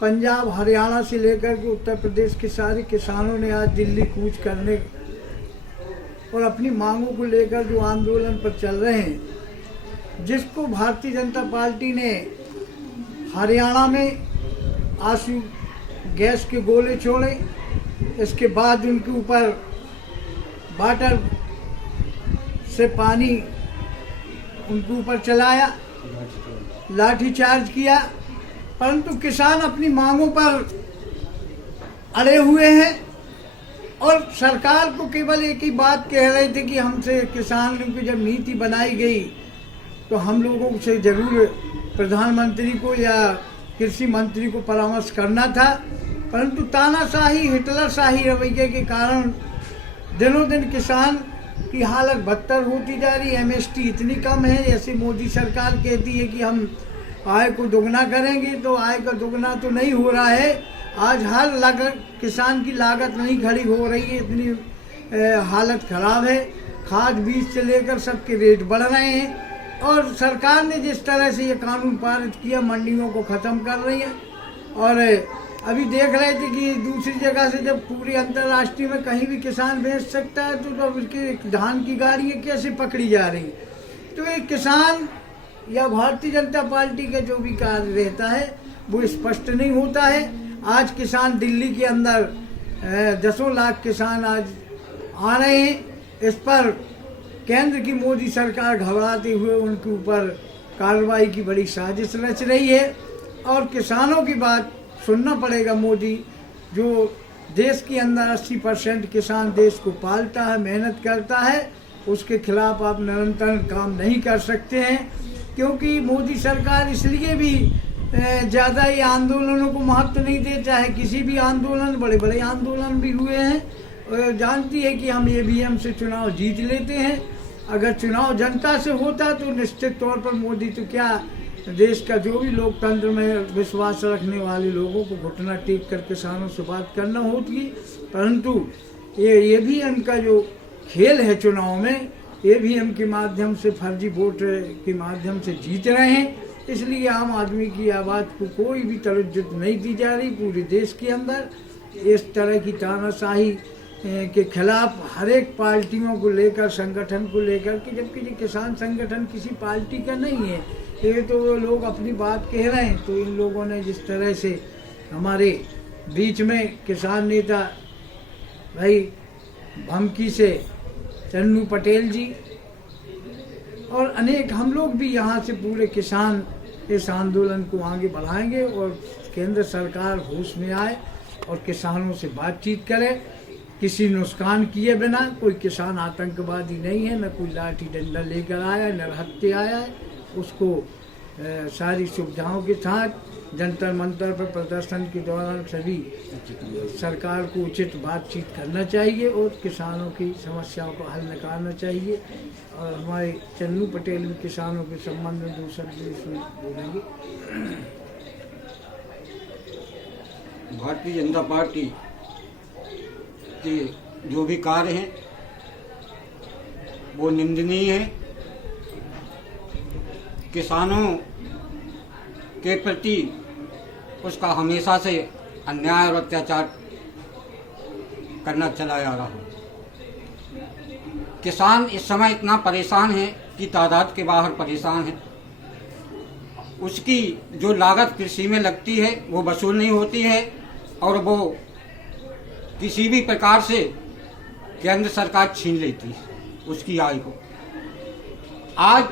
पंजाब हरियाणा से लेकर के उत्तर प्रदेश के सारे किसानों ने आज दिल्ली कूच करने और अपनी मांगों को लेकर जो आंदोलन पर चल रहे हैं, जिसको भारतीय जनता पार्टी ने हरियाणा में आंसू गैस के गोले छोड़े, इसके बाद उनके ऊपर वाटर से पानी उनके ऊपर चलाया, लाठीचार्ज किया, परंतु किसान अपनी मांगों पर अड़े हुए हैं और सरकार को केवल एक ही बात कह रहे थे कि हमसे किसानों की जब नीति बनाई गई तो हम लोगों से जरूर प्रधानमंत्री को या कृषि मंत्री को परामर्श करना था, परंतु तानाशाही हिटलरशाही रवैये के कारण दिनों दिन किसान की हालत बदतर होती जा रही। एमएसपी इतनी कम है, ऐसे मोदी सरकार कहती है कि हम आय को दुगना करेंगे, तो आय का दुगना तो नहीं हो रहा है। आज हर लागत किसान की लागत नहीं खड़ी हो रही है, इतनी हालत खराब है। खाद बीज से लेकर सबके रेट बढ़ रहे हैं और सरकार ने जिस तरह से ये कानून पारित किया, मंडियों को ख़त्म कर रही है। और अभी देख रहे थे कि दूसरी जगह से जब पूरी अंतर्राष्ट्रीय में कहीं भी किसान बेच सकता है तो अब उसके धान की गाड़ियाँ कैसे पकड़ी जा रही। तो ये किसान या भारतीय जनता पार्टी का जो भी कार्य रहता है वो स्पष्ट नहीं होता है। आज किसान दिल्ली के अंदर 10 लाख किसान आज आ रहे हैं। इस पर केंद्र की मोदी सरकार घबराते हुए उनके ऊपर कार्रवाई की बड़ी साजिश रच रही है और किसानों की बात सुनना पड़ेगा। मोदी जो देश के अंदर 80% किसान देश को पालता है, मेहनत करता है, उसके खिलाफ आप निरंतर काम नहीं कर सकते हैं, क्योंकि मोदी सरकार इसलिए भी ज़्यादा ये आंदोलनों को महत्व नहीं देता है। किसी भी आंदोलन, बड़े बड़े आंदोलन भी हुए हैं, जानती है कि हम ईवीएम से चुनाव जीत लेते हैं। अगर चुनाव जनता से होता तो निश्चित तौर पर मोदी तो क्या, देश का जो भी लोकतंत्र में विश्वास रखने वाले लोगों को घुटना टेक कर किसानों से बात करना होती, परंतु ये भी इनका जो खेल है चुनाव में, ईवीएम के माध्यम से, फर्जी वोट के माध्यम से जीत रहे हैं। इसलिए आम आदमी की आवाज़ को कोई भी तवज्जो नहीं दी जा रही। पूरे देश के अंदर इस तरह की तानाशाही के खिलाफ हर एक पार्टियों को लेकर, संगठन को लेकर कि जबकि ये किसान संगठन किसी पार्टी का नहीं है, ये तो वो लोग अपनी बात कह रहे हैं। तो इन लोगों ने जिस तरह से हमारे बीच में किसान नेता भाई भमकी से चन्नू पटेल जी और अनेक हम लोग भी यहाँ से पूरे किसान इस आंदोलन को आगे बढ़ाएंगे और केंद्र सरकार होश में आए और किसानों से बातचीत करे। किसी नुकसान किए बिना, कोई किसान आतंकवादी नहीं है, न कोई लाठी डंडा लेकर आया, न हत्या आया है। उसको सारी सुविधाओं के साथ जंतर मंतर पर प्रदर्शन के दौरान सभी सरकार को उचित बातचीत करना चाहिए और किसानों की समस्याओं को हल निकालना चाहिए। और हमारे चन्नू पटेल भी किसानों के संबंध में 2 शब्द इसमें बोलेंगे। भारतीय जनता पार्टी के जो भी कार्य हैं वो निंदनीय है। किसानों के प्रति उसका हमेशा से अन्याय और अत्याचार करना चला जा रहा है। किसान इस समय इतना परेशान है कि तादाद के बाहर परेशान है। उसकी जो लागत कृषि में लगती है वो वसूल नहीं होती है और वो किसी भी प्रकार से केंद्र सरकार छीन लेती है उसकी आय को। आज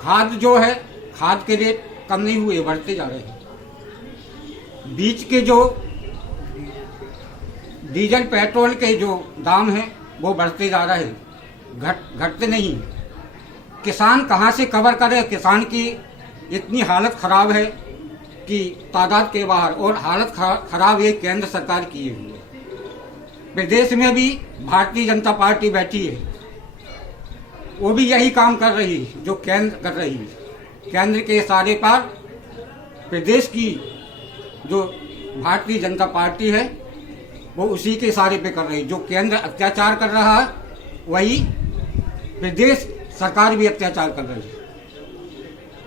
खाद जो है, खाद के रेट कम नहीं हुए, बढ़ते जा रहे हैं। बीज के जो डीजल पेट्रोल के जो दाम हैं वो बढ़ते जा रहे हैं, घटते नहीं। किसान कहाँ से कवर करे? किसान की इतनी हालत खराब है कि तादाद के बाहर, और हालत खराब ये केंद्र सरकार की हुई है। प्रदेश में भी भारतीय जनता पार्टी बैठी है, वो भी यही काम कर रही है जो केंद्र कर रही है। केंद्र के इशारे पर प्रदेश की जो भारतीय जनता पार्टी है वो उसी के इशारे पे कर रही है। जो केंद्र अत्याचार कर रहा है वही प्रदेश सरकार भी अत्याचार कर रही है।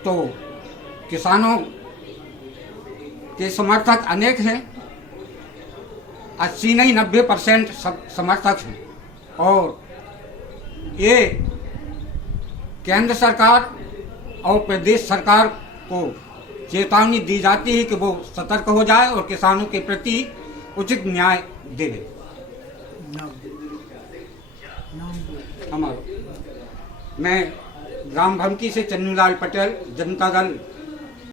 तो किसानों के समर्थक अनेक हैं, 80 नहीं 90% समर्थक हैं, और ये केंद्र सरकार और प्रदेश सरकार को चेतावनी दी जाती है कि वो सतर्क हो जाए और किसानों के प्रति उचित न्याय देवे। हमारा मैं ग्राम भमकी से चन्नूलाल पटेल, जनता दल